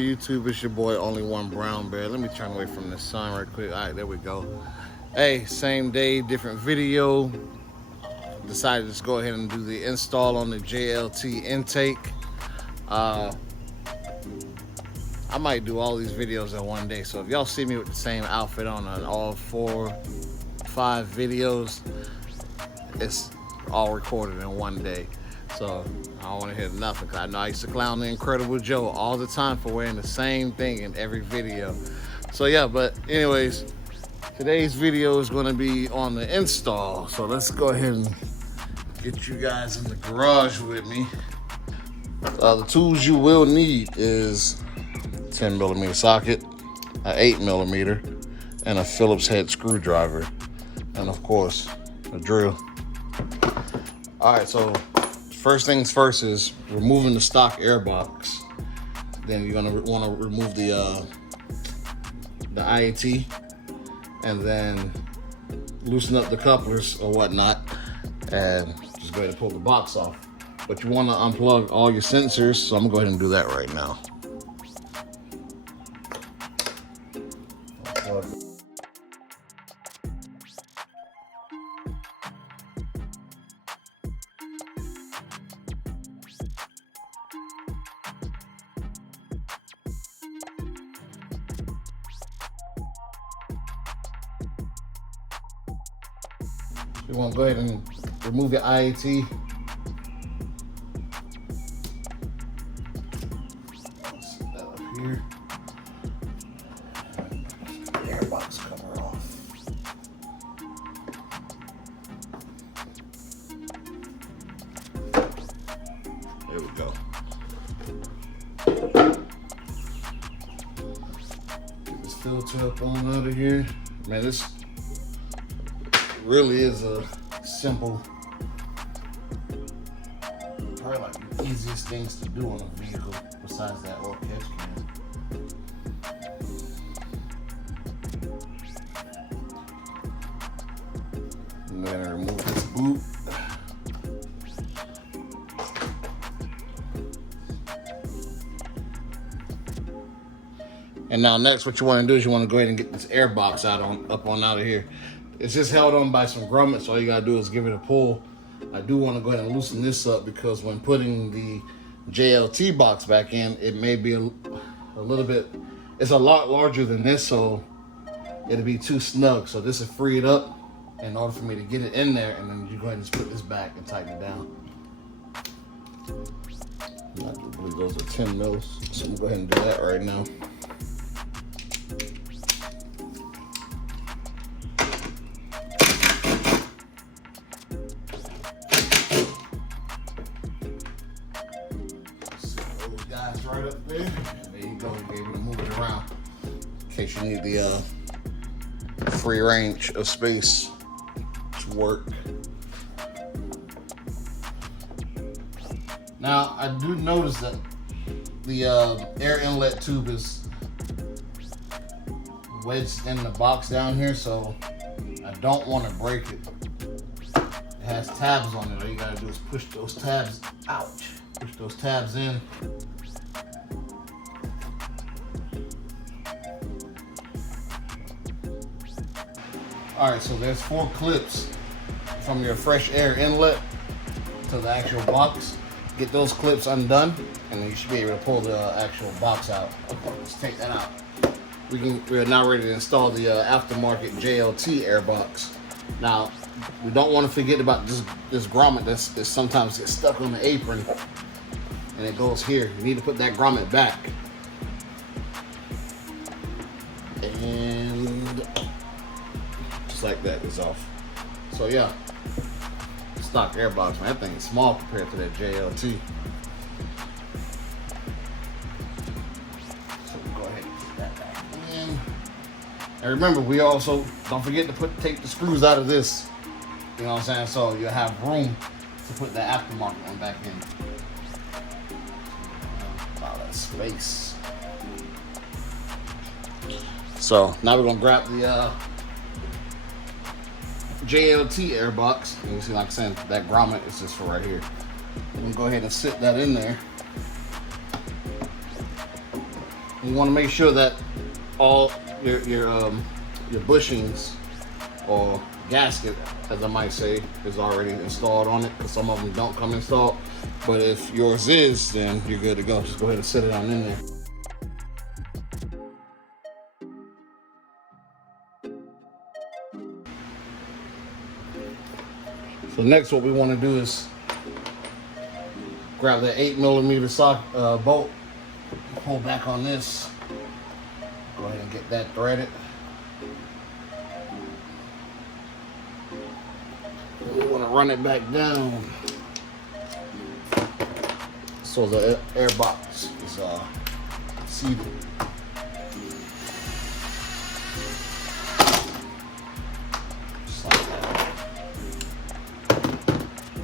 YouTube? It's your boy Only1BrownBear. Let me turn away from this sun right quick. All right, there we go. Hey, same day, different video. Decided to just go ahead and do the install on the JLT intake. I might do all these videos in one day. So if y'all see me with the same outfit on all 4, 5 videos, it's all recorded in one day. So I don't want to hear nothing, because I know I used to clown the Incredible Joe all the time for wearing the same thing in every video. So yeah, but anyways, today's video is going to be on the install. So let's go ahead and get you guys in the garage with me. The tools you will need is 10mm socket, an 8mm, and a Phillips head screwdriver, and of course a drill. All right, so first things first is removing the stock air box. Then you're gonna want to remove the IAT, and then loosen up the couplers or whatnot, and just go ahead and pull the box off. But you want to unplug all your sensors, so I'm gonna go ahead and do that right now. You want to go ahead and remove your IAT. Set that up here. Airbox cover off. There we go. Get this filter up on out of here. Man, this really is a simple, probably like the easiest things to do on a vehicle besides that oil catch can. I'm going to remove this boot. And now next, what you want to do is you want to go ahead and get this air box up on out of here. It's just held on by some grommets, so all you gotta do is give it a pull. I do want to go ahead and loosen this up, because when putting the JLT box back in, it may be a little bit, it's a lot larger than this, so it'll be too snug. So this will free it up in order for me to get it in there, and then you go ahead and just put this back and tighten it down. I believe those are 10 mils, so I'm gonna go ahead and do that right now. Right up there. There you go. You're able to move it around in case you need the free range of space to work. Now, I do notice that the air inlet tube is wedged in the box down here, so I don't want to break it. It has tabs on it. All you gotta do is push those tabs out. Push those tabs in. All right, so there's 4 clips from your fresh air inlet to the actual box. Get those clips undone, and then you should be able to pull the actual box out. Okay, let's take that out. We are now ready to install the aftermarket JLT air box. Now, we don't want to forget about this grommet that sometimes gets stuck on the apron, and it goes here. You need to put that grommet back. And like that is off. So yeah, stock air box, man, that thing is small compared to that JLT. So we'll go ahead and put that back in. And remember, we also don't forget to take the screws out of this. You know what I'm saying? So you'll have room to put the aftermarket one back in. All that space. So now we're gonna grab the JLT air box. And you see, like I said, that grommet is just for right here. I'm gonna go ahead and sit that in there. You want to make sure that all your bushings or gasket, as I might say, is already installed on it, because some of them don't come installed. But if yours is, then you're good to go. Just go ahead and sit it on in there. So next, what we want to do is grab that 8mm bolt, pull back on this, go ahead and get that threaded. We want to run it back down so the air box is seated. Just like that.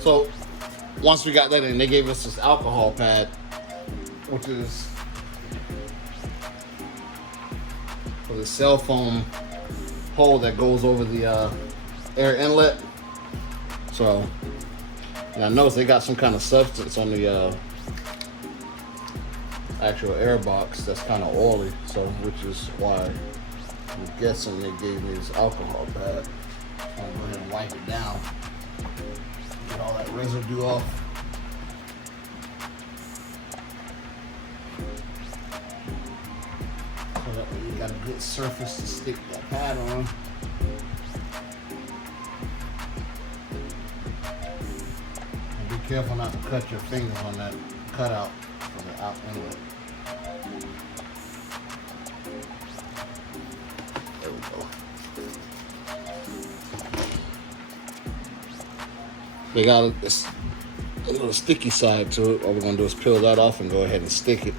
So once we got that in, they gave us this alcohol pad, which is for the cell phone hole that goes over the air inlet. So, and I noticed they got some kind of substance on the actual air box that's kind of oily, so which is why I'm guessing they gave me this alcohol pad. So I'm going to go ahead and wipe it down, get all that residue off. So that way you got a good surface to stick that pad on. Be careful not to cut your fingers on that cutout for the out inlet. There we go. They got a little sticky side to it. All we're going to do is peel that off and go ahead and stick it.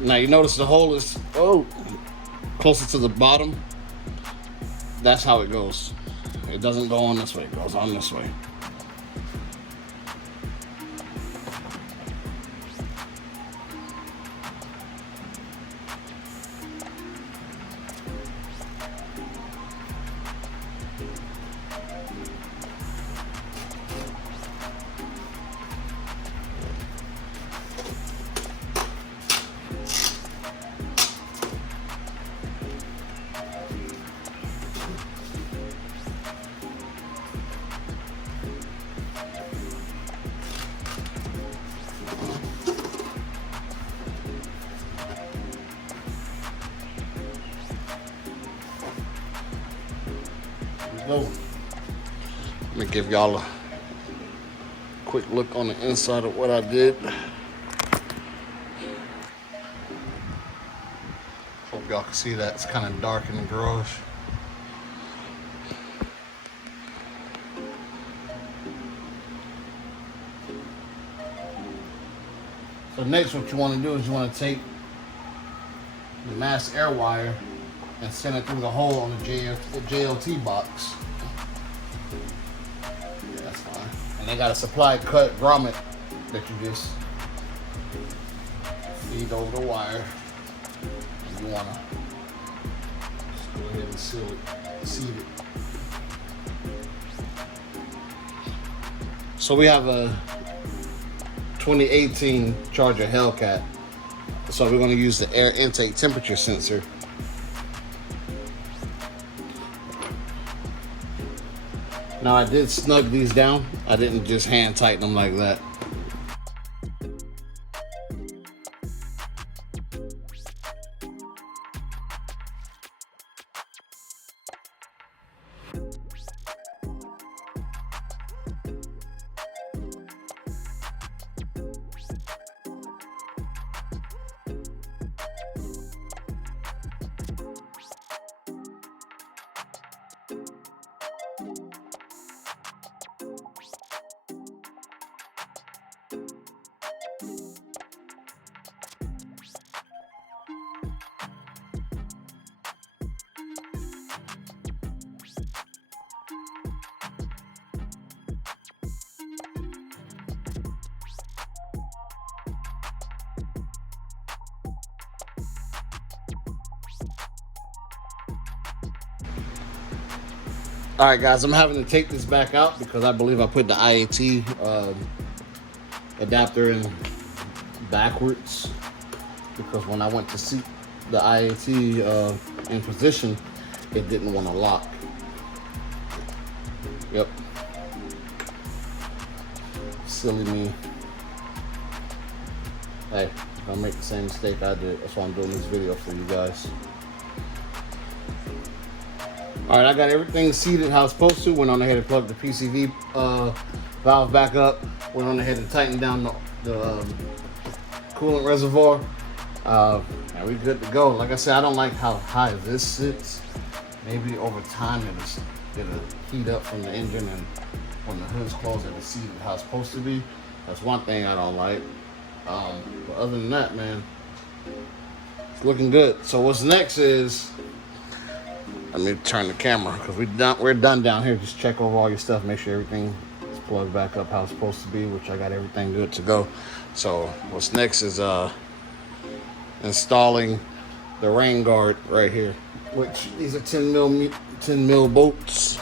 Now you notice the hole is closer to the bottom. That's how it goes. It doesn't go on this way, it goes on this way. Let me give y'all a quick look on the inside of what I did. Hope y'all can see that. It's kind of dark in the garage. So next, what you want to do is you want to take the mass air wire and send it through the hole on the JLT box. Yeah, that's fine. And they got a supply cut grommet that you just feed over the wire. And you want to just go ahead and seat it. So we have a 2018 Charger Hellcat. So we're going to use the air intake temperature sensor. Now I did snug these down. I didn't just hand tighten them like that. All right, guys, I'm having to take this back out because I believe I put the IAT adapter in backwards, because when I went to seat the IAT in position, it didn't want to lock. Yep. Silly me. Hey, don't make the same mistake I did. That's why I'm doing this video for you guys. Alright, I got everything seated how it's supposed to. Went on ahead and plugged the PCV valve back up. Went on ahead and tightened down the coolant reservoir. And we good to go. Like I said, I don't like how high this sits. Maybe over time it'll heat up from the engine, and when the hood's closed, it'll seat how it's supposed to be. That's one thing I don't like. But other than that, man, it's looking good. So what's next is, let me turn the camera, because we're done down here. Just check over all your stuff, make sure everything is plugged back up how it's supposed to be, which I got everything good to go. So what's next is installing the rain guard right here, which these are 10 mil bolts.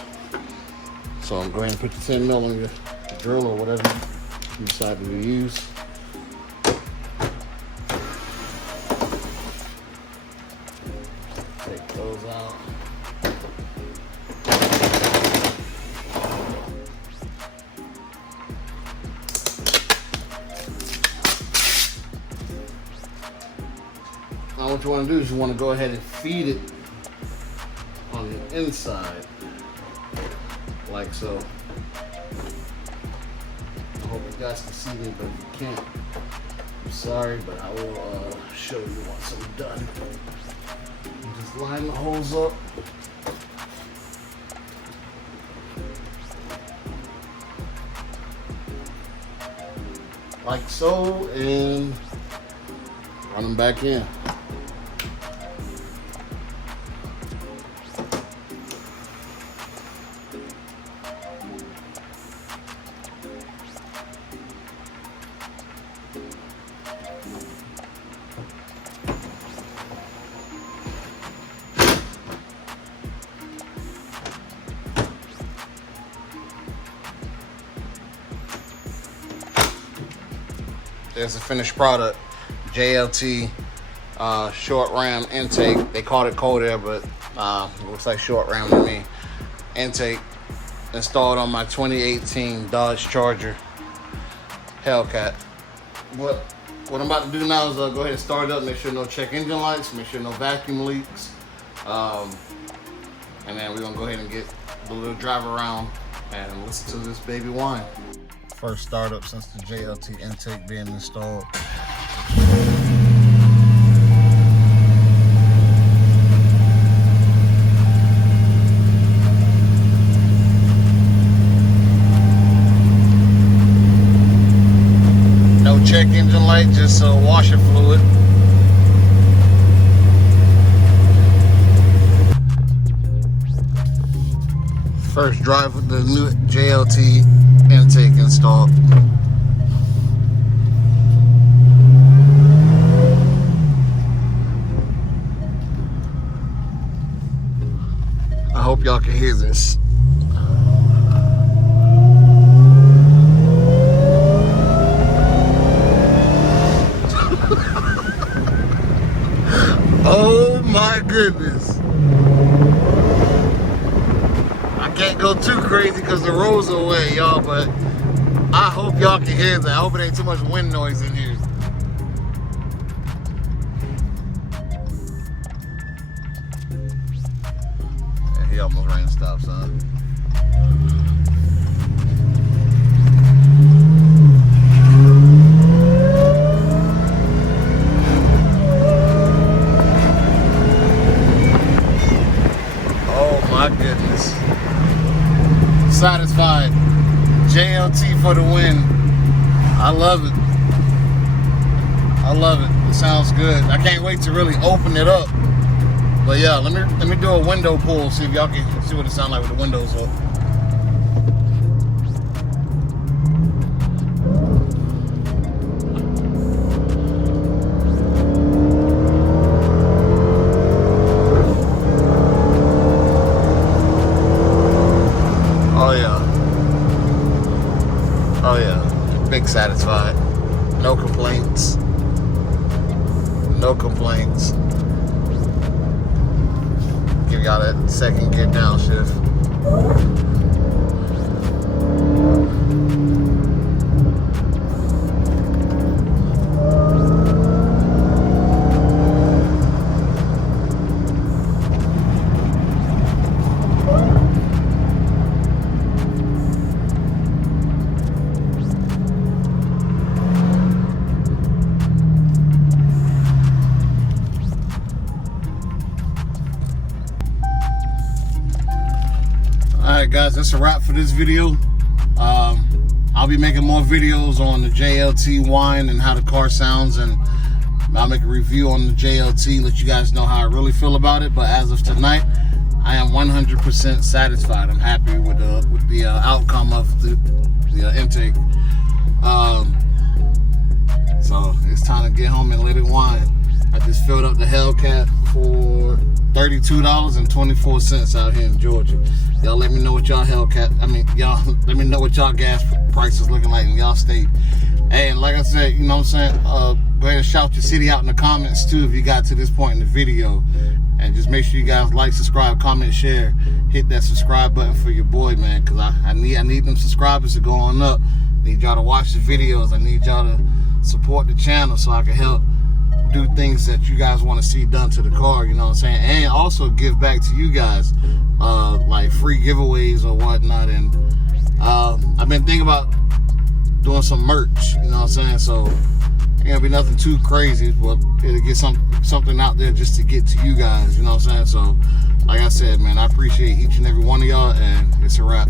So I'm going to put the 10 mil on your drill or whatever you decide to use. Take those out. Now what you want to do is you want to go ahead and feed it on the inside, like so. I hope you guys can see me, but if you can't, I'm sorry, but I will show you once I'm done. You just line the holes up. Like so, and run them back in. There's a finished product, JLT short ram intake. They called it cold air, but it looks like short ram to me. Intake installed on my 2018 Dodge Charger Hellcat. What I'm about to do now is go ahead and start it up, make sure no check engine lights, make sure no vacuum leaks, and then we're gonna go ahead and get the little drive around and listen to this baby whine. First startup since the JLT intake being installed. No check engine light, just washer fluid. First drive with the new JLT intake installed. I hope y'all can hear this. Oh my goodness. I can't go too crazy because the roads are away, y'all, but I hope y'all can hear that. I hope it ain't too much wind noise in here. Yeah, he almost ran the stop sign. Oh my goodness. Satisfied. JLT for the win. I love it. I love it. It sounds good. I can't wait to really open it up. But yeah, let me do a window pull, see if y'all can see what it sounds like with the windows up. Oh yeah, big satisfied. No complaints. No complaints. Give y'all that second gear downshift. Alright guys, that's a wrap for this video. I'll be making more videos on the JLT whine and how the car sounds, and I'll make a review on the JLT, let you guys know how I really feel about it. But as of tonight, I am 100% satisfied. I'm happy with the outcome of the intake. So it's time to get home and let it whine. I just filled up the Hellcat for $32.24 out here in Georgia. Y'all let me know what y'all y'all let me know what y'all gas prices looking like in y'all state. Hey, and like I said, you know what I'm saying, go ahead and shout your city out in the comments too if you got to this point in the video. And just make sure you guys like, subscribe, comment, share. Hit that subscribe button for your boy, man, because I need them subscribers to go on up. Need y'all to watch the videos. I need y'all to support the channel so I can help do things that you guys want to see done to the car, you know what I'm saying, and also give back to you guys, like free giveaways or whatnot. And I've been thinking about doing some merch, you know what I'm saying, so ain't gonna be nothing too crazy, but it'll get something out there just to get to you guys, you know what I'm saying. So like I said, man, I appreciate each and every one of y'all, and it's a wrap.